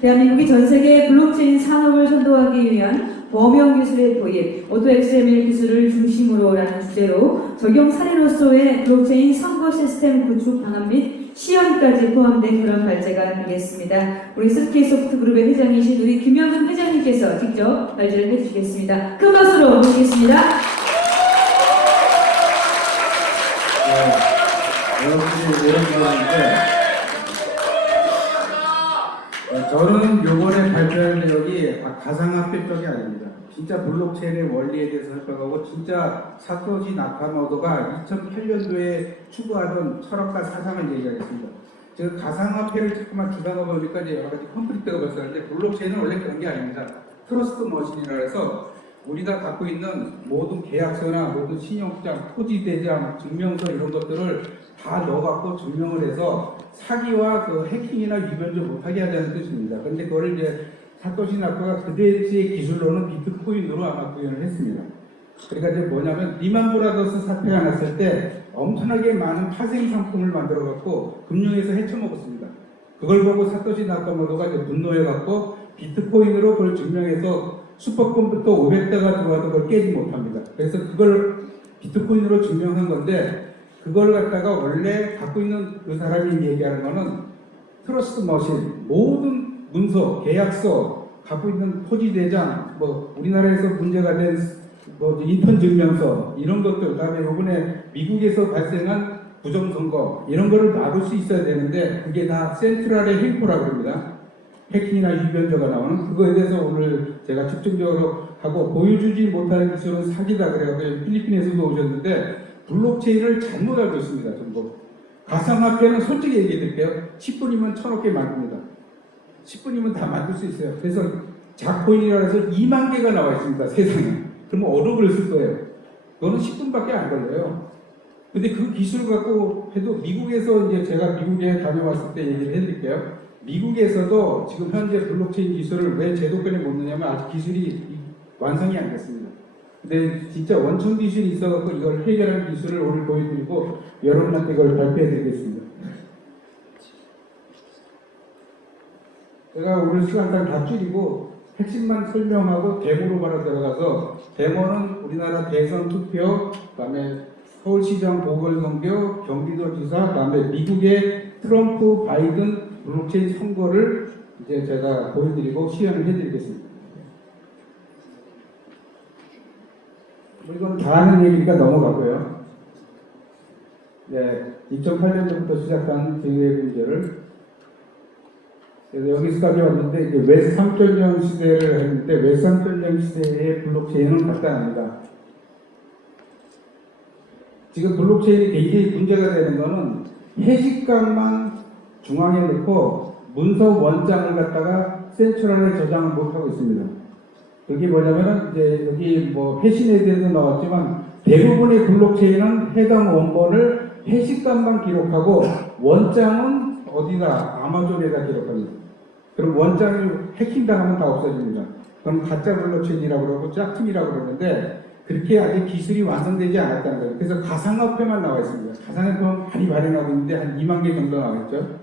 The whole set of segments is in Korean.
대한민국이 전 세계 블록체인 산업을 선도하기 위한 범용 기술의 도입, 오토 XML 기술을 중심으로라는 주제로 적용 사례로서의 블록체인 선거 시스템 구축 방안 및 시연까지 포함된 그런 발제가 되겠습니다. 우리 SK 소프트그룹의 회장이신 우리 김영근 회장님께서 직접 발제를 해주시겠습니다. 큰 박수로 모시겠습니다. 여러분들이 오랜만인데 저는 요번에 발표할 내용이 가상화폐 쪽이 아닙니다. 진짜 블록체인의 원리에 대해서 설명하고 진짜 사토시 나카모토가 2008년도에 추구하던 철학과 사상을 얘기하겠습니다. 제가 가상화폐를 자꾸만 주다가 보니까 이제 여러 가지 컴플리트가 발생하는데 블록체인은 원래 그런 게 아닙니다. 트러스트 머신이라 해서 우리가 갖고 있는 모든 계약서나 모든 신용장, 토지대장, 증명서 이런 것들을 다 넣어갖고 증명을 해서 사기와 그 해킹이나 위변조 못하게 하자는 뜻입니다. 그런데 그걸 이제 사토시 나카가 그대의 기술로는 비트코인으로 아마 구현을 했습니다. 그러니까 이제 뭐냐면 리만 브라더스 사태가 났을 때 엄청나게 많은 파생 상품을 만들어갖고 금융에서 헤쳐먹었습니다. 그걸 보고 사토시 나카모토가 이제 분노해갖고 비트코인으로 그걸 증명해서 슈퍼컴퓨터 500대가 들어와도 그걸 깨지 못합니다. 그래서 그걸 비트코인으로 증명한 건데 그걸 갖다가 원래 갖고 있는 그 사람이 얘기하는 거는 트러스트 머신, 모든 문서, 계약서, 갖고 있는 토지대장, 뭐 우리나라에서 문제가 된 뭐 인턴 증명서 이런 것들, 그다음에 이번에 미국에서 발생한 부정선거 이런 거를 막을 수 있어야 되는데 그게 다 센트럴의 헬퍼라고 합니다. 해킹이나 위변조가 나오는 그거에 대해서 오늘 제가 집중적으로 하고 보여주지 못하는 기술은 사기다 그래가지고 필리핀에서도 오셨는데 블록체인을 잘못 알고 있습니다. 전부. 가상화폐는 솔직히 얘기해 드릴게요. 10분이면 1000억 개 만듭니다. 10분이면 다 만들 수 있어요. 그래서 자코인이라 해서 2만 개가 나와 있습니다. 세상에. 그러면 어록을 쓸 거예요. 그거는 10분밖에 안 걸려요. 근데 그 기술을 갖고 해도 미국에서 이제 제가 미국에 다녀왔을 때 얘기를 해드릴게요. 미국에서도 지금 현재 블록체인 기술을 왜 제도권에 못 넣냐면 아직 기술이 완성이 안 됐습니다. 근데 진짜 원천 기술이 있어갖고 이걸 해결할 기술을 오늘 보여드리고 여러분한테 이걸 발표해드리겠습니다. 제가 오늘 시간당 다 줄이고 핵심만 설명하고 데모로 바로 들어가서 데모는 우리나라 대선 투표, 그다음에 서울시장 보궐선거, 경기도지사, 그다음에 미국의 트럼프, 바이든 블록체인 선거를 이제 제가 보여드리고 시연을 해드리겠습니다. 이건 다 아는 얘기니까 넘어가고요. 네, 2008년부터 시작한 기회 문제를 그래서 여기서까지 왔는데 이제 웹 3.0 시대를 했는데 웹 3.0 시대의 블록체인은 간단합니다. 지금 블록체인이 굉장히 문제가 되는 거는 해시값만 중앙에 넣고 문서 원장을 갖다가 센트럴에 저장을 못하고 있습니다. 그게 뭐냐면은 이제 여기 뭐 해신에 대해서 나왔지만 대부분의 블록체인은 해당 원본을 해시값만 기록하고 원장은 어디다 아마존에다 기록합니다. 그럼 원장이 해킹당하면 다 없어집니다. 그럼 가짜 블록체인이라고 그러고 짝퉁이라고 그러는데 그렇게 아직 기술이 완성되지 않았다는 거예요. 그래서 가상화폐만 나와 있습니다. 가상화폐만 많이 발행하고 있는데 한 2만 개 정도 나왔죠.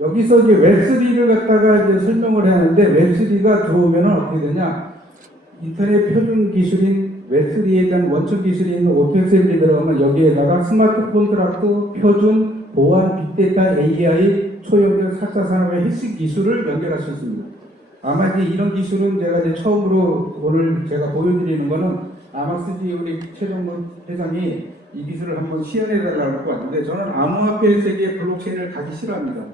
여기서 이제 웹3를 갖다가 이제 설명을 하는데 웹3가 들어오면 어떻게 되냐? 인터넷 표준 기술인 웹3에 대한 원천 기술이 있는 오토엑셀이 들어가면 여기에다가 스마트폰 트라크, 표준, 보안, 빅데이터, AI, 초연결 4차 산업의 핵심 기술을 연결할 수 있습니다. 아마 이제 이런 기술은 제가 이제 처음으로 오늘 제가 보여드리는 거는 아마스지 우리 최정문 회장이 이 기술을 한번 시연해달라고 왔는데 저는 암호화폐 세계의 블록체인을 가기 싫어합니다.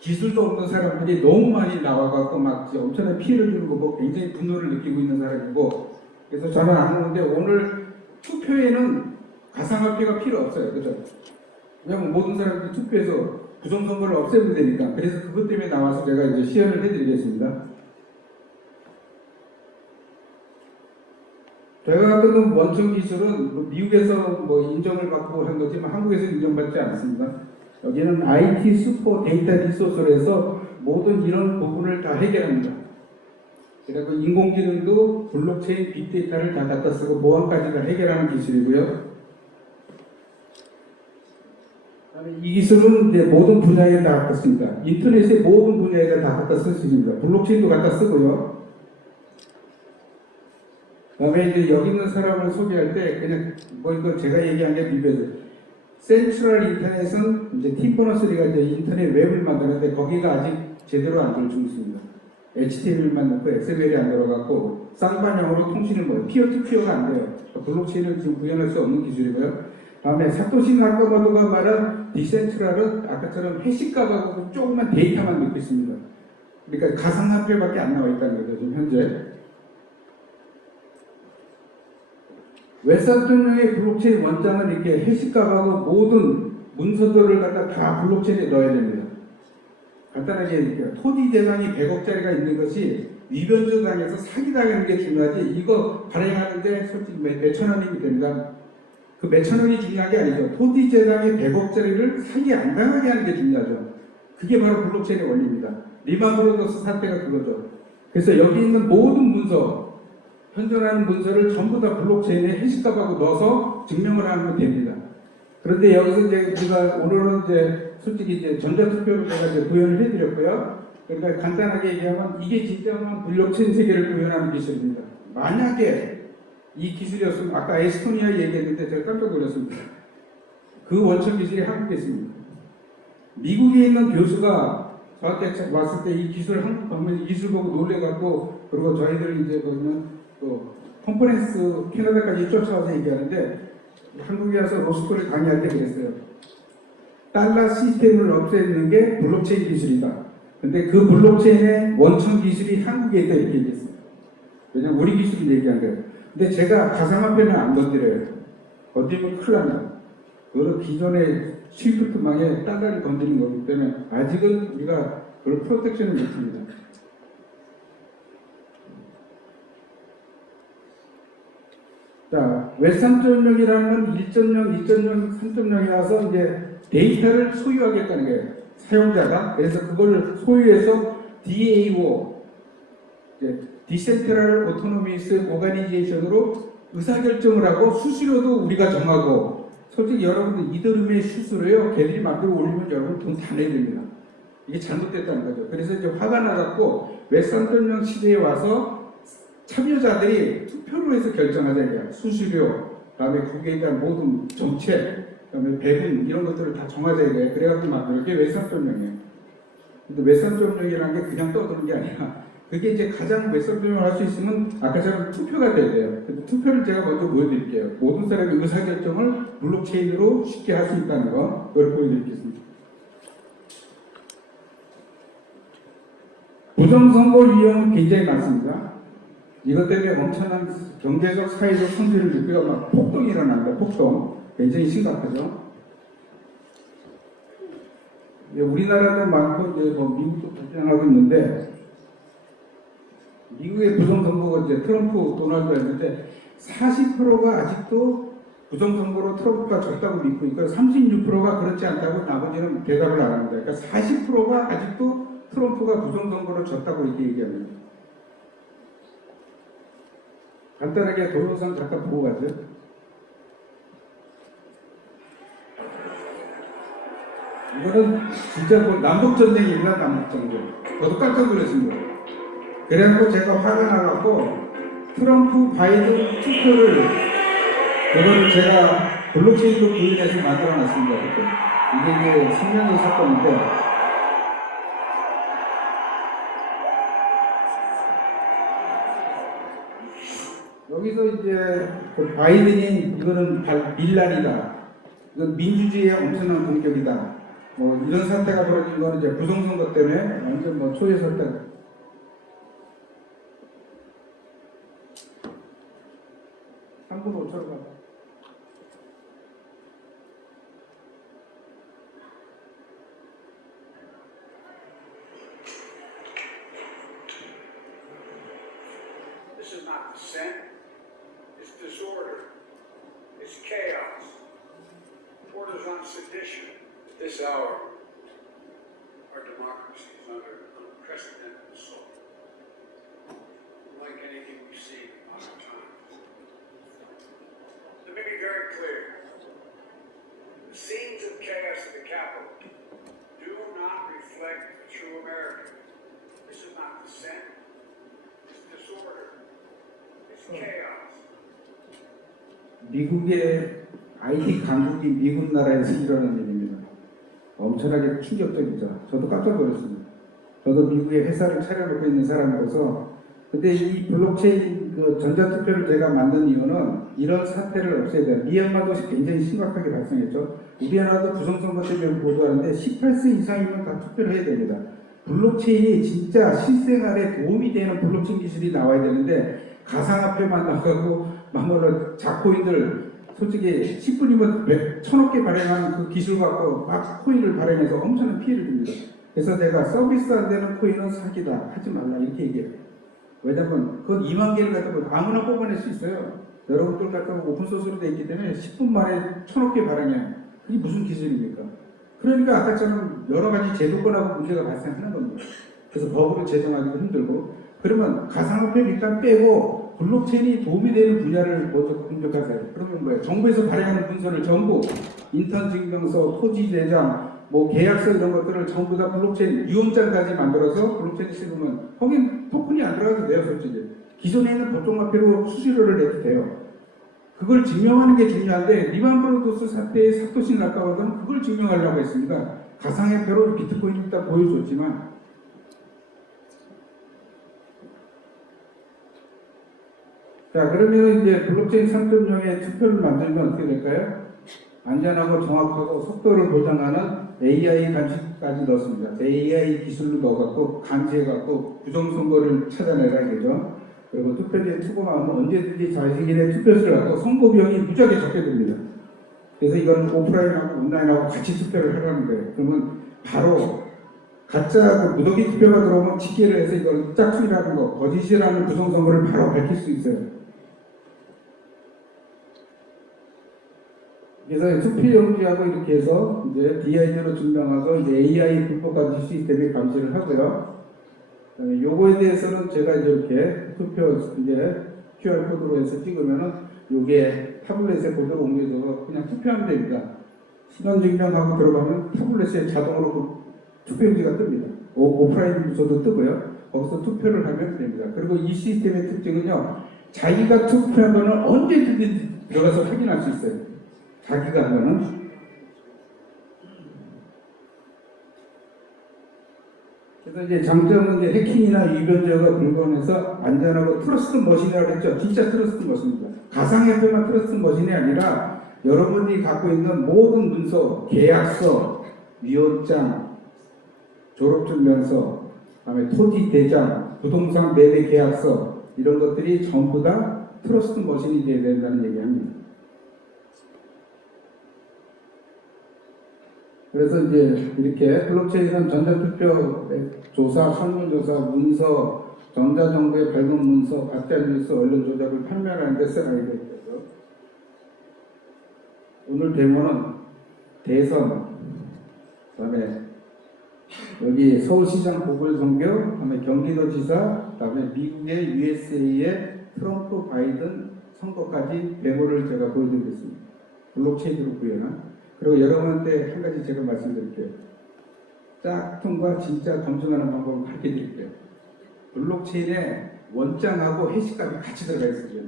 기술도 없는 사람들이 너무 많이 나와갖고 막 엄청난 피해를 주는 거고 굉장히 분노를 느끼고 있는 사람이고 그래서 저는 안 오는데 오늘 투표에는 가상화폐가 필요 없어요. 그죠? 왜냐면 모든 사람들이 투표해서 부정선거를 없애면 되니까. 그래서 그것 때문에 나와서 제가 이제 시연을 해드리겠습니다. 제가 갖고 원천 기술은 미국에서 뭐 인정을 받고 한 거지만 한국에서 인정받지 않습니다. 여기는 IT 슈퍼 데이터 리소스로 해서 모든 이런 부분을 다 해결합니다. 그리고 인공지능도 블록체인 빅데이터를 다 갖다 쓰고 보안까지 다 해결하는 기술이고요. 그다음에 이 기술은 이제 모든 분야에 다 갖다 씁니다. 인터넷의 모든 분야에 다 갖다 쓸 수 있습니다. 블록체인도 갖다 쓰고요. 그다음에 이제 여기 있는 사람을 소개할 때 그냥 뭐 이거 제가 얘기한 게 비벼져요. 센트럴 인터넷은 이제 팀버너스리가 이제 인터넷 웹을 만드는데 거기가 아직 제대로 안 들어주고 있습니다. HTML만 넣고 XML이 안 들어갔고 쌍방향으로 통신을 뭐 피어투피어가 안 돼요. 블록체인은 지금 구현할 수 없는 기술이고요. 다음에 사토시 나카모토가 말한 디센트럴은 아까처럼 해시값하고 조금만 데이터만 넣고 있습니다. 그러니까 가상화폐밖에 안 나와 있다는 거죠. 지금 현재. 웹3.0의 블록체인 원장은 이렇게 해시값하고 모든 문서들을 갖다 다 블록체인에 넣어야 됩니다. 간단하게 얘기해요. 토지 재산이 100억짜리가 있는 것이 위변조 당해서 사기당하는 게 중요하지 이거 발행하는데 솔직히 몇천 원이 됩니다. 그 몇천 원이 중요한 게 아니죠. 토지 재산이 100억짜리를 사기 안 당하게 하는 게 중요하죠. 그게 바로 블록체인의 원리입니다. 리만 브로더스 사태가 그거죠. 그래서 여기 있는 모든 문서 현존하는 문서를 전부 다 블록체인에 해시값하고 넣어서 증명을 하면 됩니다. 그런데 여기서 이제 우리가 오늘은 이제 솔직히 이제 전자투표로 제가 이제 구현을 해드렸고요. 그러니까 간단하게 얘기하면 이게 진짜만 블록체인 세계를 구현하는 기술입니다. 만약에 이 기술이었으면 아까 에스토니아 얘기했는데 제가 깜짝 놀랐습니다. 그 원천 기술이 한국에 있습니다. 미국에 있는 교수가 저한테 왔을 때 이 기술 한국 가면 이 기술 보고 놀래갖고 그리고 저희들 이제 보면 또 컨퍼런스 캐나다까지 쫓아와서 얘기하는데 한국에 와서 로스쿨을 강의할 때 그랬어요. 달러 시스템을 없애는 게 블록체인 기술이다. 근데 그 블록체인의 원천 기술이 한국에 있다 이렇게 얘기했어요. 왜냐면 우리 기술이 얘기한 거예요. 근데 제가 가상화폐는 안 건드려요. 건드리면 큰일 납니다. 그거는 기존의 스위프트망에 달러를 건드린 거기 때문에 아직은 우리가 그걸 프로텍션을 못합니다. 자, 웹 3.0이라는 건 1.0, 2.0, 3.0이라서 이제 데이터를 소유하겠다는 거예요. 사용자가. 그래서 그걸 소유해서 DAO, 디센트럴 오토노미스 오가니제이션으로 의사결정을 하고 수수료도 우리가 정하고 솔직히 여러분들 이더리움의 수수료요. 걔들이 마음대로 올리면 여러분 돈 다 내야 됩니다. 이게 잘못됐다는 거죠. 그래서 이제 화가 나갖고 웹 3.0 시대에 와서 참여자들이 투표로 해서 결정하자 이거야. 수수료, 그다음에 거기에 대한 모든 정책, 그다음에 배분 이런 것들을 다 정하자 이거야. 그래가지고 만드는 게 웹 3.0이에요. 근데 웹 3.0이라는 게 그냥 떠드는 게 아니라 그게 이제 가장 웹 3.0을 할 수 있으면 아까처럼 투표가 돼야 돼요. 근데 투표를 제가 먼저 보여드릴게요. 모든 사람의 의사결정을 블록체인으로 쉽게 할 수 있다는 거, 그걸 보여드리겠습니다. 부정선거 유형은 굉장히 많습니다. 이것 때문에 엄청난 경제적, 사회적 성질을 느끼고 막 폭동이 일어납니다. 폭동. 굉장히 심각하죠. 우리나라도 많고 이제 뭐 미국도 발전하고 있는데 미국의 부정선거가 이제 트럼프 도널드였는데 40%가 아직도 부정선거로 트럼프가 졌다고 믿고 있고 36%가 그렇지 않다고 나머지는 대답을 안 합니다. 그러니까 40%가 아직도 트럼프가 부정선거로 졌다고 이렇게 얘기합니다. 간단하게 동영상 잠깐 보고 가죠. 이거는 진짜 뭐 남북전쟁입니다. 남북전쟁. 저도 깜짝 놀랐습니다. 그래갖고 제가 화가 나갖고 트럼프 바이든 투표를 그거를 제가 블록체인으로 구현해서 만들어놨습니다. 이게 이제 3년 전 사건인데 여기서 이제 그 바이든이 이거는 밀란이다. 이건 민주주의의 엄청난 공격이다. 뭐 이런 사태가 벌어진 거는 이제 부정선거 때문에 완전 뭐 초유 사태. 3분 5초로 가. This is not dissent. It's disorder. It's chaos. Borders on sedition. At this hour, our democracy is under unprecedented assault, unlike anything we've seen in modern times. Let me be very clear. The scenes of chaos that to America. This is not dissent. It's disorder. It's chaos. 미국의 IT 강국이 미국 나라에서 일어나는 일입니다. 엄청나게 충격적이죠. 저도 깜짝 놀랐습니다. 저도 미국에 회사를 차려놓고 있는 사람으로서 근데 이 블록체인 그 전자투표를 제가 만든 이유는 이런 사태를 없애야 돼요. 미얀마도 굉장히 심각하게 발생했죠. 우리나라도 부정선거 때문에 보도하는데 18세 이상이면 다 투표를 해야 됩니다. 블록체인이 진짜 실생활에 도움이 되는 블록체인 기술이 나와야 되는데 가상화폐만 나가고 막말로 자코인들 솔직히 10분이면 1,000억 개 발행하는 그 기술 갖고 막 코인을 발행해서 엄청난 피해를 줍니다. 그래서 내가 서비스 안 되는 코인은 사기다. 하지 말라. 이렇게 얘기해요. 왜냐면 그건 2만 개를 갖다가 아무나 뽑아낼 수 있어요. 여러분들 갖다가 오픈소스로 되어 있기 때문에 10분 만에 1,000억 개 발행해요. 그게 무슨 기술입니까? 그러니까 아까처럼 여러 가지 제도권하고 문제가 발생하는 겁니다. 그래서 법으로 제정하기도 힘들고 그러면 가상화폐를 일단 빼고 블록체인이 도움이 되는 분야를 먼저 공격하세요. 그러면 뭐예요? 정부에서 발행하는 문서를 전부 인턴 증명서, 토지 대장, 뭐 계약서 이런 것들을 전부 다 블록체인 유언장까지 만들어서 블록체인에 씹으면 거긴 토큰이 안 들어가도 돼요, 솔직히. 기존에 있는 법정화폐로 수수료를 내도 돼요. 그걸 증명하는 게 중요한데 리만 브로더스 사태의 사토시 나카와는 그걸 증명하려고 했습니다. 가상화폐로 비트코인을 일단 보여줬지만 자, 그러면 이제 블록체인 3.0의 투표를 만들면 어떻게 될까요? 안전하고 정확하고 속도를 보장하는 AI 감시까지 넣었습니다. AI 기술을 넣어갖고 감시해갖고 부정선거를 찾아내라 이거죠. 그리고 투표지에 투고하면 언제든지 자신의 투표수를 갖고 선거 비용이 무지하게 적게 듭니다. 그래서 이건 오프라인하고 온라인하고 같이 투표를 하라는 거예요. 그러면 바로 가짜 무더기 투표가 들어오면 집계를 해서 이걸 짝퉁이라는 거, 거짓이라는 부정선거를 바로 밝힐 수 있어요. 그래서 투표용지하고 이렇게 해서 이제 DID로 증명하고 이제 AI 불법 감시 시스템이 감시를 하고요. 요거에 대해서는 제가 이렇게 투표 이제 QR 코드로 해서 찍으면은 요게 타블렛에 그대로 옮겨서 그냥 투표하면 됩니다. 신원 증명하고 들어가면 타블렛에 자동으로 그 투표용지가 뜹니다. 오프라인 부서도 뜨고요. 거기서 투표를 하면 됩니다. 그리고 이 시스템의 특징은요, 자기가 투표한 거는 언제든지 들어가서 확인할 수 있어요. 자기가 한 거는. 그래서 이제 장점은 이제 해킹이나 위변 제어가 불가능해서 안전하고 트러스트 머신이라고 했죠. 진짜 트러스트 머신입니다. 가상화폐만 트러스트 머신이 아니라 여러분이 갖고 있는 모든 문서, 계약서, 위원장, 졸업증명서, 그다음에 토지 대장, 부동산 매매 계약서 이런 것들이 전부 다 트러스트 머신이 돼야 된다는 얘기합니다. 그래서 이제 이렇게 블록체인은 전자투표 조사, 설문조사, 문서, 전자정보의 발급 문서, 가짜뉴스, 언론 조작을 판매하는 데 쓰라고 되어 있죠. 오늘 데모는 대선, 그다음에 여기 서울시장 보궐선거, 그다음에 경기도지사, 그다음에 미국의 USA의 트럼프 바이든 선거까지 데모를 제가 보여드리겠습니다. 블록체인으로 구현한. 그리고 여러분한테 한 가지 제가 말씀드릴게요. 짝퉁과 진짜 검증하는 방법을 가르쳐 드릴게요. 블록체인에 원장하고 해시값이 같이 들어가 있어요.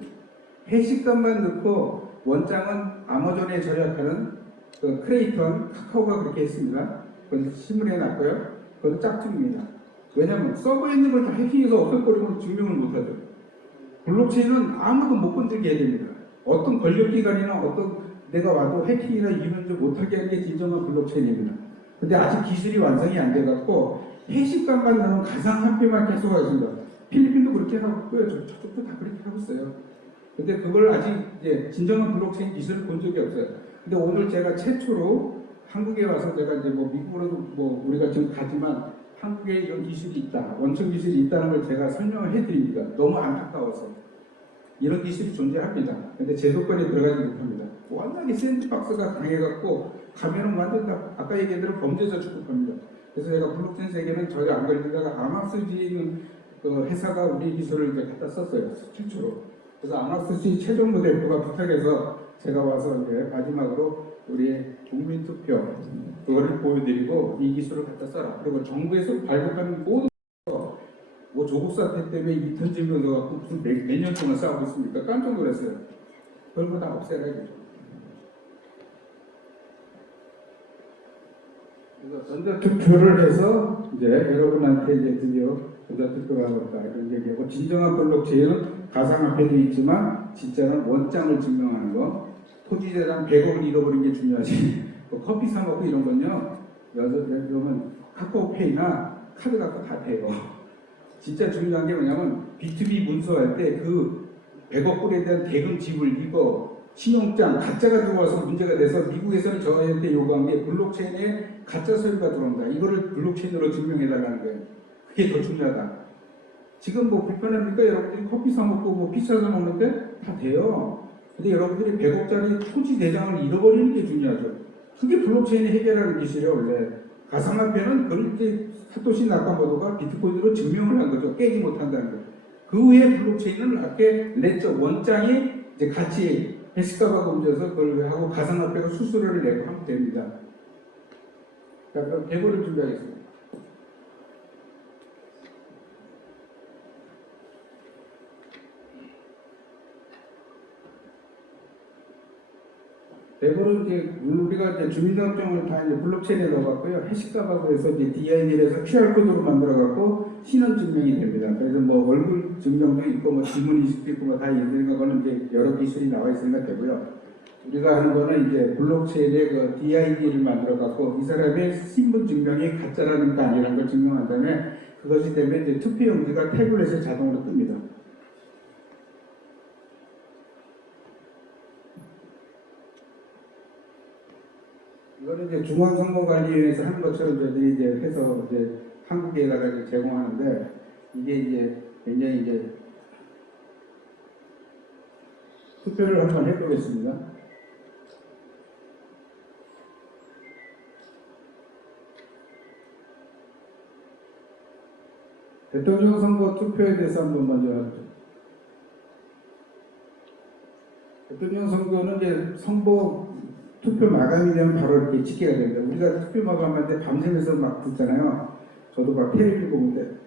해시값만 넣고 원장은 아마존에 절약하는 그 크레이턴 카카오가 그렇게 했습니다. 그건 신문에 났고요. 그건 짝퉁입니다. 왜냐하면 서버에 있는 걸 다 해킹해서 없애버리면 증명을 못하죠. 블록체인은 아무도 못 건들게 해야 됩니다. 어떤 권력기관이나 어떤 내가 와도 해킹이나 이론을 못하게 하는 게 진정한 블록체인입니다. 근데 아직 기술이 완성이 안 돼갖고 해시값만 넣으면 가상화폐만 계속 하고 있습니다. 필리핀도 그렇게 하고 있고요. 저쪽도 다 그렇게 하고 있어요. 근데 그걸 아직 이제 진정한 블록체인 기술을 본 적이 없어요. 근데 오늘 제가 최초로 한국에 와서 제가 이제 뭐 미국으로도 뭐 우리가 지금 가지만 한국에 이런 기술이 있다, 원천 기술이 있다는 걸 제가 설명을 해드립니다. 너무 안타까워서. 이런 기술이 존재합니다. 근데 제도권에 들어가지 못합니다. 워낙에 샌드박스가 강해갖고 가면은 완전 다 아까 얘기한 대로 범죄자 취급합니다. 그래서 제가 블록체인 세계는 전혀 안 걸리다가 아마스지 있는 그 회사가 우리 기술을 이제 갖다 썼어요. 최초로. 그래서 아마스지 최종모 대표가 부탁해서 제가 와서 이제 마지막으로 우리 국민투표 그거를 보여드리고 이 기술을 갖다 써라. 그리고 정부에서 발급하는 모든 뭐 조국 사태 때문에 2톤 증명서 갖고 무슨 몇 년 동안 싸우고 있습니까? 깜짝 놀랐어요. 그런 거 다 없애라 이거죠. 그래서 전자투표를 해서 이제 여러분한테 이제 드디어 전자투표가 왔다 이런 얘기하고, 진정한 블록체인은 가상화폐도 있지만 진짜는 원장을 증명하는 거. 토지재산 100억을 잃어버린 게 중요하지. 뭐 커피 사 먹고 이런 건요. 그러면 카카오페이나 카드 갖고 다 돼요. 진짜 중요한 게 뭐냐면 B2B 문서할 때 그 100억 불에 대한 대금 지불 이거 신용장 가짜가 들어와서 문제가 돼서 미국에서는 저희한테 요구한 게 블록체인에 가짜 서류가 들어온다. 이거를 블록체인으로 증명해달라는 거예요. 그게 더 중요하다. 지금 뭐 불편합니까? 여러분들이 커피 사 먹고 뭐 피자 사 먹는데 다 돼요. 근데 여러분들이 100억짜리 토지 대장을 잃어버리는 게 중요하죠. 그게 블록체인이 해결하는 기술이에요, 원래. 가상화폐는 그걸 이제 사토시 나카모토가 비트코인으로 증명을 한 거죠. 깨지 못한다는 거예요. 그 후에 블록체인은 앞에 냈죠. 원장이 이제 같이 해시값하고 옮겨서 그걸 하고 가상화폐가 수수료를 내고 하면 됩니다. 자, 그럼 대본을 준비하겠습니다. 대본은 이제 우리가 이제 주민등록증을 다 이제 블록체인에 넣어갖고요. 해시값하고 해서 이제 DID에서 QR코드로 만들어갖고 신원증명이 됩니다. 그래서 뭐 얼굴 증명도 있고 뭐 지문 인식도 있고 뭐 다 있으니까 그거는 이제 여러 기술이 나와 있으니까 되고요. 우리가 하는 거는 이제 블록체인에 그 DID를 만들어갖고 이 사람의 신분 증명이 가짜라는 게 아니라는 걸 증명한 다음에 그것이 되면 이제 투표용지가 태블릿에 자동으로 뜹니다. 이거는 이제 중앙선거관리위원회에서 하는 것처럼 저희들이 이제 해서 이제 한국에다가 이제 제공하는데, 이게 이제 굉장히 이제 투표를 한번 해보겠습니다. 대통령 선거 투표에 대해서 한번 먼저 하죠. 대통령 선거는 이제 선거 투표 마감이 되면 바로 이렇게 집계가 됩니다. 우리가 투표 마감할 때 밤새면서 막 듣잖아요. 저도 막 테레비 보는데,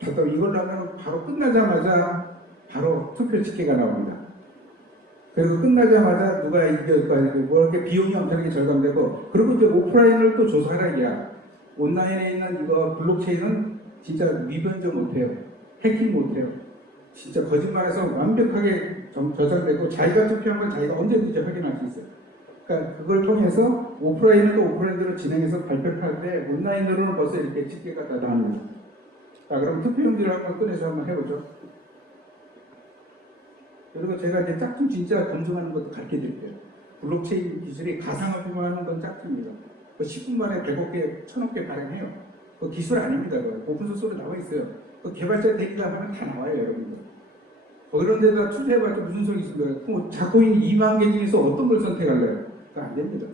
이걸 하면 바로 끝나자마자 바로 투표 집계가 나옵니다. 그리고 끝나자마자 누가 이겼고, 뭐 이렇게 비용이 엄청나게 절감되고, 그리고 이제 오프라인을 또 조사하라 이야. 온라인에 있는 이거 블록체인은 진짜 위변조 못해요. 해킹 못해요. 진짜 거짓말해서 완벽하게 저장되고, 자기가 투표한 건 자기가 언제든지 확인할 수 있어요. 그러니까 그걸 통해서 오프라인은 또 오프라인대로 진행해서 발표를 하는데, 온라인으로는 벌써 이렇게 집계가 다 나옵니다. 자, 그럼 투표용지를 한번 꺼내서 한번 해보죠. 그리고 제가 이제 짝퉁 진짜 검증하는 것도 가르쳐 드릴게요. 블록체인 기술이 가상화폐만 하는 건 짝퉁입니다. 10분 만에 100억 개, 1000억 개 발행해요. 그 기술 아닙니다. 오픈소스로 나와 있어요. 그 개발자 데이터 하면 다 나와요, 여러분들. 그런 데다 투자해봤자 무슨 소리 있습니까? 그 자코인 2만 개 중에서 어떤 걸 선택할래요? 그거 안 됩니다.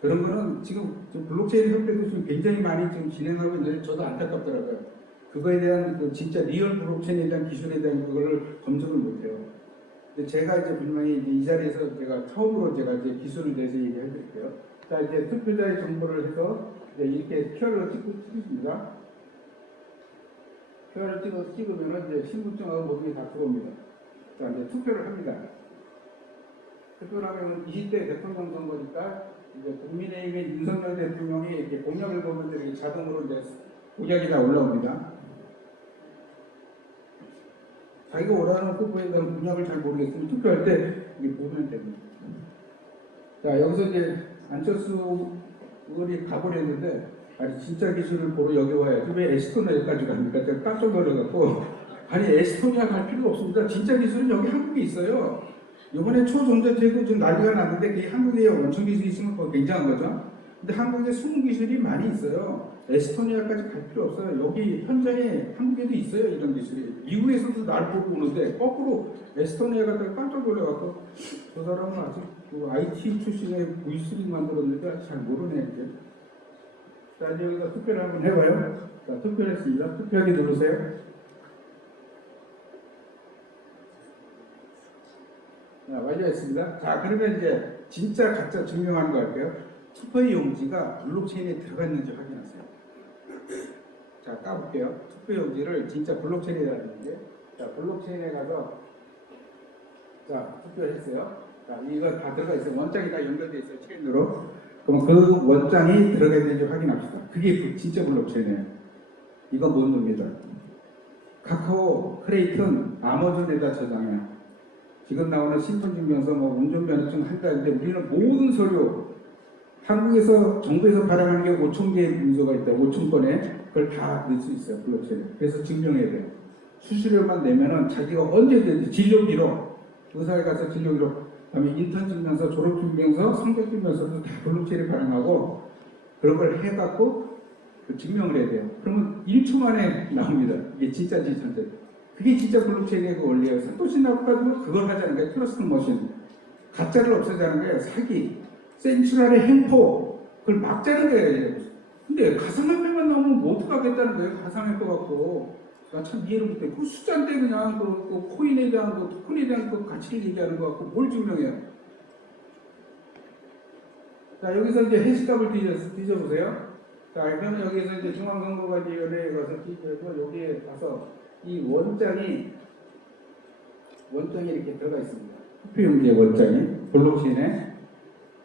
그런 거는 지금 블록체인 협회도 지금 굉장히 많이 지금 진행하고 있는데 저도 안타깝더라고요. 그거에 대한 그 진짜 리얼 블록체인에 대한 기술에 대한 그거를 검증을 못해요. 근데 제가 이제 분명히 이제 이 자리에서 제가 처음으로 제가 이제 기술을 대해서 얘기해 드릴게요. 자, 이제 투표자의 정보를 해서 이제 이렇게 QR을 찍습니다. QR을 찍으면 이제 신분증하고 모든 게 다 들어옵니다. 자, 이제 투표를 합니다. 투표를 하면 20대 대통령 선거니까 이제 국민의힘의 윤석열 대통령이 이렇게 공약을 보면 이렇게 자동으로 이제 공약이 다 올라옵니다. 자기가 원하는 후보에 대한 공약을 잘 모르겠으면 투표할 때 이게 보면 됩니다. 자, 여기서 이제 안철수 의원이 가버렸는데, 아니 진짜 기술을 보러 여기 와야지 왜 에스토니아까지 갑니까? 제가 깜짝 놀라갖고, 아니 에스토니아 갈 필요가 없습니다. 진짜 기술은 여기 한국에 있어요. 이번에 초전자제도 좀 난리가 났는데 그게 한국에 원천 기술이 있으면 그거 굉장한 거죠. 근데 한국에 숨은 기술이 많이 있어요. 에스토니아까지 갈 필요 없어요. 여기 현장에 한국에도 있어요, 이런 기술이. 미국에서도 날 보고 오는데 거꾸로 에스토니아 갔다가 깜짝 놀라갖고, 저 사람은 아직 그 IT 출신의 V3 만들었는데 아직 잘 모르네 이제. 자, 이제 여기다 투표를 한번 해봐요. 자, 투표를 했습니다. 투표하기 누르세요. 자, 완료했습니다. 자, 그러면 이제 진짜 가짜 증명하는 거 할게요. 투표의 용지가 블록체인에 들어가 있는지 확인하세요. 자, 까볼게요. 투표 용지를 진짜 블록체인에 들어가는데, 자, 블록체인에 가서, 자, 투표했어요. 자, 이거 다 들어가 있어요. 원장이 다 연결되어 있어요. 체인으로. 그럼 그 원장이 들어가 있는지 확인합시다. 그게 진짜 블록체인이에요. 이건 뭔 놈이다. 카카오, 크레이튼, 아마존에다 저장해요. 지금 나오는 신분증명서, 뭐 운전면허증 한다는데 우리는 모든 서류, 한국에서 정부에서 발행하는 게 5천 개의 문서가 있다. 5천 건에 그걸 다 넣을 수 있어요. 블록체인. 그래서 증명해야 돼요. 수수료만 내면은 자기가 언제든지 진료기록, 의사에 가서 진료기록, 그다음에 인턴 증명서, 졸업 증명서, 성적 증명서도 다 블록체인에 발행하고 그런 걸 해갖고 그 증명을 해야 돼요. 그러면 1초 만에 나옵니다. 이게 진짜인지 전자. 그게 진짜 블록체인의 그 원리예요. 사토시 나카도 그걸 하자는 거예요. 트러스트 머신. 가짜를 없애자는 거예요. 사기. 센츄럴의 횡포. 그걸 막자는 거예요. 근데 가상화폐만 나오면 뭐 어떡하겠다는 거예요. 가상화폐 갖고. 나 참 이해를 못해. 그 숫자인데 그냥 그 코인에 대한 그 토큰에 대한 그 가치를 얘기하는 거 갖고 뭘 증명해요. 자, 여기서 이제 해시값을 뒤져보세요. 자, 그러면 여기서 이제 중앙선거관리위원회에 가서 뒤져서 여기에 가서 이 원장이 이렇게 들어가 있습니다. 투표용지에 원장이 블록체인에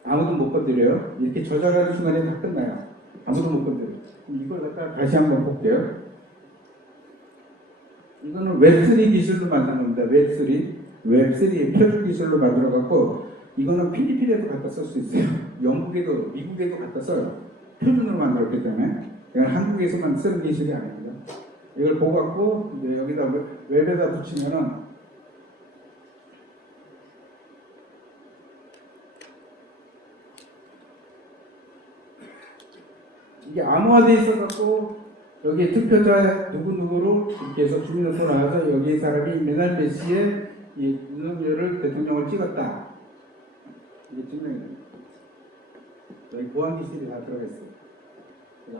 아무도 못 건드려요. 이렇게 저장하는 순간에 다 끝나요. 아무도 못 건드려요. 이걸 갖다 다시 한번 볼게요. 이거는 웹3 기술로 만든 겁니다. 웹3 표준 기술로 만들어갖고 이거는 필리핀에도 갖다 쓸 수 있어요. 영국에도 미국에도 갖다 써요. 표준으로 만들었기 때문에 이건 한국에서만 쓰는 기술이 아닙니다. 이걸 보고갖고 이제 여기다 웹에다 붙이면은 이게 암호화되어 있어갖고 여기에 투표자 누구누구로 이렇게 해서 주민등록을 나와서 여기 사람이 맨날 몇 시에 이 윤석열을 대통령을 찍었다. 이게 증명이 됩니다. 여기 보안 기술이 다 들어가 있어요.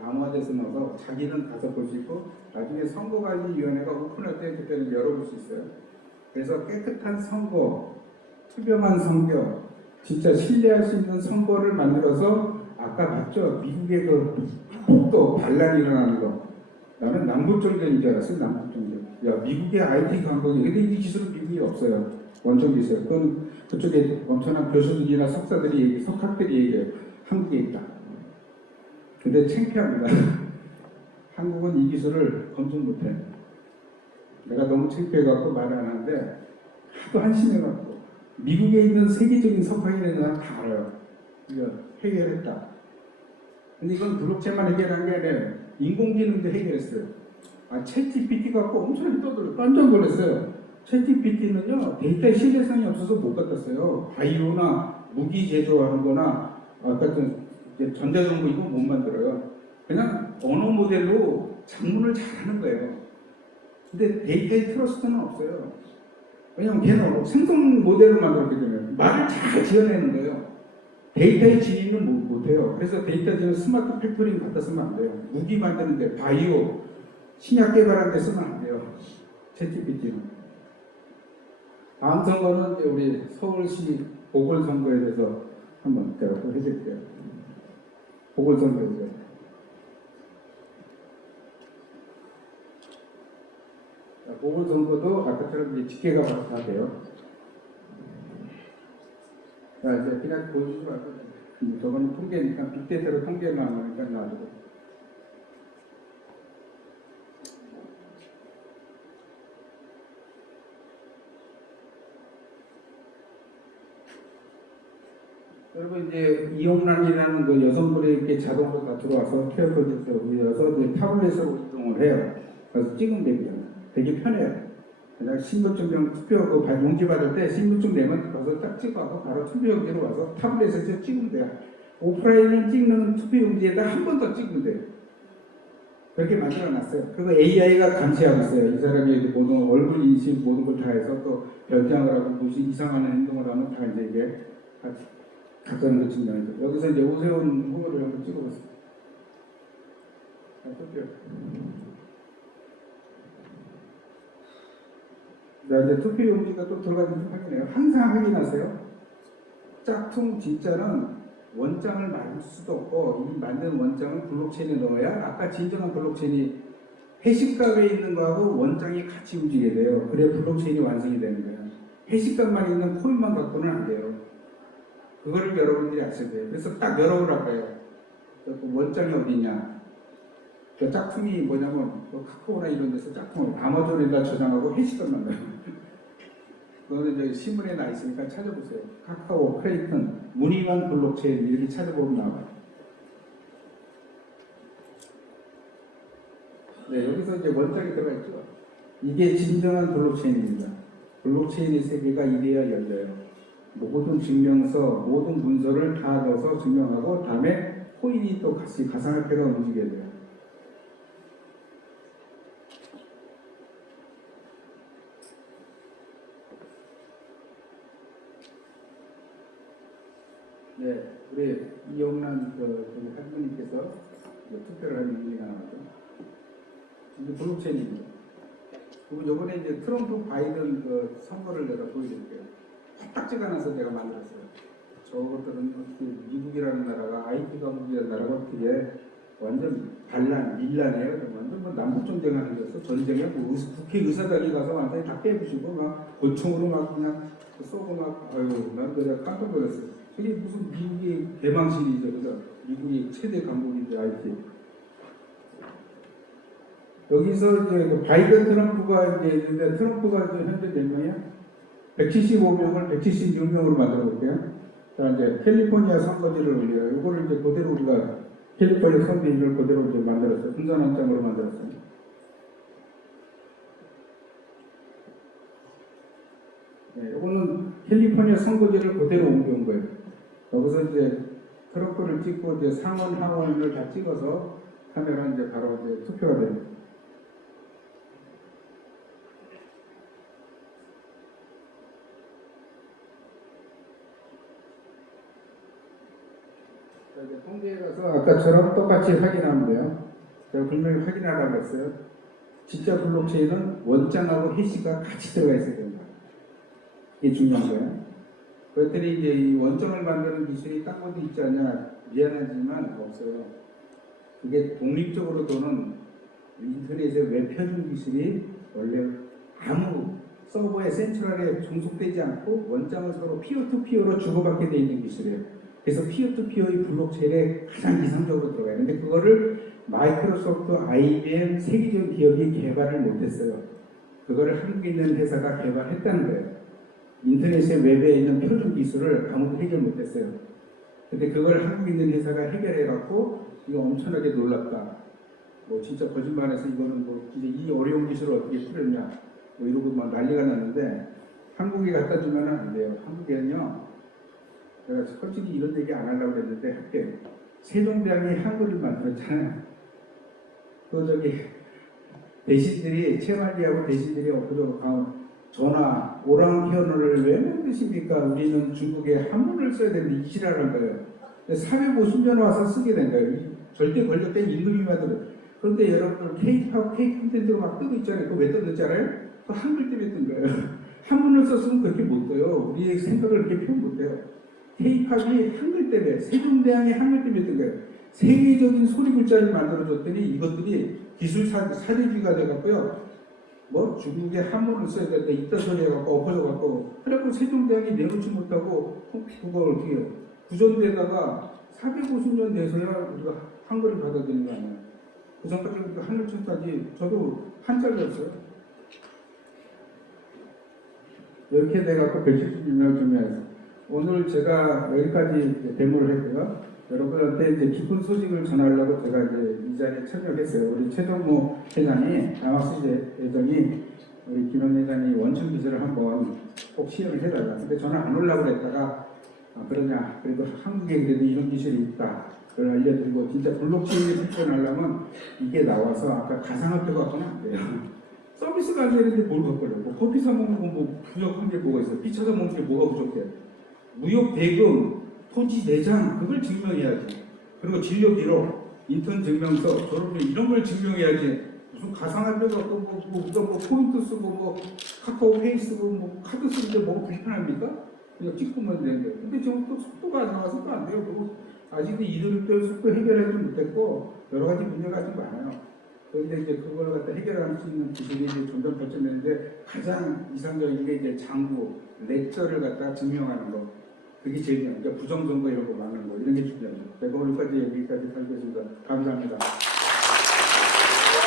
암호화돼서 넣어서 자기는 가서 볼 수 있고 나중에 선거관리위원회가 오픈할 때 그때는 열어볼 수 있어요. 그래서 깨끗한 선거, 투명한 선거, 진짜 신뢰할 수 있는 선거를 만들어서 아까 봤죠? 미국의 그 폭도 반란이 일어나는 거. 나는 남북정전인 줄 알았어요. 남북정전. 야, 미국의 IT 강국이 근데 이 기술은 미국에 없어요. 원천 기술. 그건 그쪽에 엄청난 교수들이나 석사들이 석학들이 얘기해요. 한국에 있다. 근데 창피합니다. 한국은 이 기술을 검증 못해. 내가 너무 창피해갖고 말을 안 하는데 하도 한심해갖고 미국에 있는 세계적인 석학이라는 사람 다 알아요. 이거 해결했다. 근데 이건 블록체인만 해결한 게 아니라 인공지능도 해결했어요. 챗GPT 갖고 엄청 깜짝 놀랐어요. 챗GPT는요 데이터에 신뢰성이 없어서 못 갖다 써요. 바이오나 무기 제조하는 거나 아까 전자정보 이거 못 만들어요. 그냥 언어 모델로 작문을 잘하는 거예요. 근데 데이터의 트러스트는 없어요. 왜냐면 걔는 생성 모델을 만들었기 때문에 말을 잘 지어내는 거예요. 데이터의 진위는 못해요. 그래서 데이터 지는 스마트 팩토링 갖다 쓰면 안 돼요. 무기 만드는데 바이오, 신약 개발하는 데 쓰면 안 돼요. 챗GPT는. 다음 선거는 이제 우리 서울시 보궐선거에 대해서 한번 제가 또 해드릴게요. 보궐선거에 대해서. 보궐선거도 아까처럼 이제 집계가 다 돼요. 자, 이제 그냥 보여주지 말고, 저거는 통계니까, 빅데이터로 통계만 하니까 나와주고. 여러분, 이제, 이용란이라는 그 여성분에게 자동으로 다 들어와서 케어 프로젝트에 올려서 이제 타블렛으로 이동을 해요. 그래서 찍으면 됩니다. 되게 편해요. 그냥 신분증명 투표 그 용지 받을 때 신분증 내면 가서 딱 찍어서 바로 투표용지로 와서 타블렛에서 찍으면 돼요. 오프라인을 찍는 투표용지에다 한 번 더 찍으면 돼요. 그렇게 만들어놨어요. 그거 AI가 감시하고 있어요. 이 사람이 모든 얼굴 인식 모든 걸 다 해서 또 변장을 하고 무슨 이상한 행동을 하면 다 이제 이게 가짜는 거 증명해요. 여기서 이제 오세훈 후보를 한번 찍어보세요. 투표. 자, 이제 투표용지가 또 들어가는지 확인해요. 항상 확인하세요. 짝퉁 진짜는 원장을 만들 수도 없고 이 만든 원장을 블록체인에 넣어야 아까 진정한 블록체인이 해시값에 있는 거하고 원장이 같이 움직이게 돼요. 그래야 블록체인이 완성이 되는 거예요. 해시값만 있는 코인만 갖고는 안 돼요. 그거를 여러분들이 아셔야 돼요. 그래서 딱 열어보라고 해요. 그 원장이 어디냐? 그 짝퉁이 뭐냐면 그 카카오나 이런 데서 짝퉁을 아마존에다 저장하고 해시값만 넣어요. 그거는 이제 신문에 나 있으니까 찾아보세요. 카카오, 크레이튼, 무늬만 블록체인 이렇게 찾아보면 나와요. 네, 여기서 이제 원장이 들어가 있죠. 이게 진정한 블록체인입니다. 블록체인의 세계가 이래야 열려요. 모든 증명서, 모든 문서를 다 넣어서 증명하고 다음에 코인이 또 같이 가상화폐가 움직여야 돼요. 네, 우리 이용란 저기 할머니께서 투표를 하는 얘기가 나왔죠. 이제 블록체인입니다. 그리고 요번에 이제 트럼프 바이든 그 선거를 내가 보여드릴게요. 코딱지가 나서 내가 만들었어요. 저것들은 미국이라는 나라가 IT 강국이라는 나라가 어떻게 완전 반란, 밀란이에요. 완전 뭐 남북 전쟁하는 데서 전쟁에 뭐 국회 의사당에 가서 완전히 다 깨부시고 막 권총으로 막 그냥 쏘고 막 아이고 난 그냥 깜짝 놀랐어요. 저게 무슨 미국의 대망신이죠, 그죠? 미국이 최대 강국인데 IT. 여기서 이제 그 바이든 트럼프가 이제 있는데 트럼프가 이제 현재 몇 명이야? 175명을 176명으로 만들어 볼게요. 자, 이제 캘리포니아 선거지를 올려요. 이거를 이제 그대로 우리가 캘리포니아 선거지를 그대로 이제 만들었어요. 분산 한장으로 만들었어요. 네, 이거는 캘리포니아 선거지를 그대로 옮겨온 거예요. 여기서 이제 트럼프를 찍고 이제 상원, 하원을 다 찍어서 하면 이제 바로 이제 투표가 됩니다. 이제 통계에 가서 아까처럼 똑같이 확인하면 돼요. 제가 분명히 확인하라고 했어요. 진짜 블록체인은 원장하고 해시가 같이 들어가 있어야 된다. 이게 중요한 거예요. 그랬더니 이제 이 원장을 만드는 기술이 딱 어디 있지 않냐? 미안하지만 없어요. 그게 독립적으로 도는 인터넷의 웹 표준 기술이 원래 아무 서버에 센트럴에 종속되지 않고 원장을 서로 피어투피어로 주고받게 돼 있는 기술이에요. 그래서 피어투피어의 블록체인에 가장 이상적으로 들어가요. 근데 그거를 마이크로소프트, IBM, 세계적인 기업이 개발을 못했어요. 그거를 한국에 있는 회사가 개발했다는 거예요. 인터넷의 웹에 있는 표준 기술을 아무도 해결 못했어요. 근데 그걸 한국에 있는 회사가 해결해갖고 이거 엄청나게 놀랍다. 뭐 진짜 거짓말해서 이거는 뭐 이제 이 어려운 기술을 어떻게 풀었냐 뭐 이러고 막 난리가 났는데 한국에 갖다 주면 안 돼요. 한국에는요. 제가 솔직히 이런 얘기 안 하려고 했는데 할게요. 세종대왕이 한글을 만들었잖아요. 그 저기 대신들이 채말리하고 대신들이 엊그저 전화 오랑캐어를 왜 만드십니까? 우리는 중국에 한문을 써야 되는데 이시라는 거예요. 450년 와서 쓰게 된 거예요. 절대 권력된 임금이 만들어요. 그런데 여러분들 K-팝, K-콘텐츠로 막 뜨고 있잖아요. 그거 왜 떴는지 알아요? 그 한글 때문에 뜬 거예요. 한문을 썼으면 그렇게 못 떠요. 우리의 생각을 그렇게 표현 못 해요. K-팝이 한글 때문에, 세종대왕이 한글 때문에 뜬 거예요. 세계적인 소리 글자를 만들어줬더니 이것들이 기술 사대주의가 돼갖고요. 뭐 중국에 한문을 써야 되는데 이딴 소리 해갖고 엎어져갖고 그래갖고 세종대왕이 내놓지 못하고 그걸 어떻게 해요. 구전되다가 450년 돼서야 우리가 한글을 받아들이는 거 아니에요. 그 전까지 한글 천까지 저도 한자였어요. 이렇게 돼갖고 170년을 준비해서 오늘 제가 여기까지 데모를 했고요. 여러분한테 이제 기쁜 소식을 전하려고 제가 이제 이 자리에 참여했어요. 우리 최동모 회장이, 아마스 회장이, 우리 김현 회장이 원천 기술을 한번 꼭 시연을 해달라. 근데 저는 안 오려고 그랬다가, 그러냐. 그래도 한국에 그래도 이런 기술이 있다. 그걸 알려드리고, 진짜 블록체인을 실천하려면 이게 나와서 아까 가상화폐 갖고는 안 돼요. 서비스가 안 되는데 뭘 갖고려고. 뭐 커피 사먹는 거 뭐 부족한 게 뭐가 있어. 피 찾아먹는 게 뭐가 부족해. 무역 대금, 토지 내장, 그걸 증명해야지. 그리고 진료 기록, 인턴 증명서, 졸업료 이런 걸 증명해야지. 무슨 가상화폐 갖고 뭐 포인트 쓰고 뭐 카카오페이 쓰고 뭐 카드 쓰는데 뭐가 불편합니까? 그냥 찍으면 되는데. 근데 지금 또 속도가 안 나와서 또 안 돼요. 그리고 아직도 이들도 속도 해결하지 못했고 여러 가지 문제가 아직 많아요. 그런데 이제 그걸 갖다 해결할 수 있는 기술이 이제 점점 발전되는데 가장 이상적인 게 이제 장구, 렉처를 갖다 증명하는 거. 그게 제일 중요해요. 그러니까 부정선거 이런 거 막는 거 이런 게 중요해요. 내가 오늘까지 여기까지 살겠습니다. 감사합니다.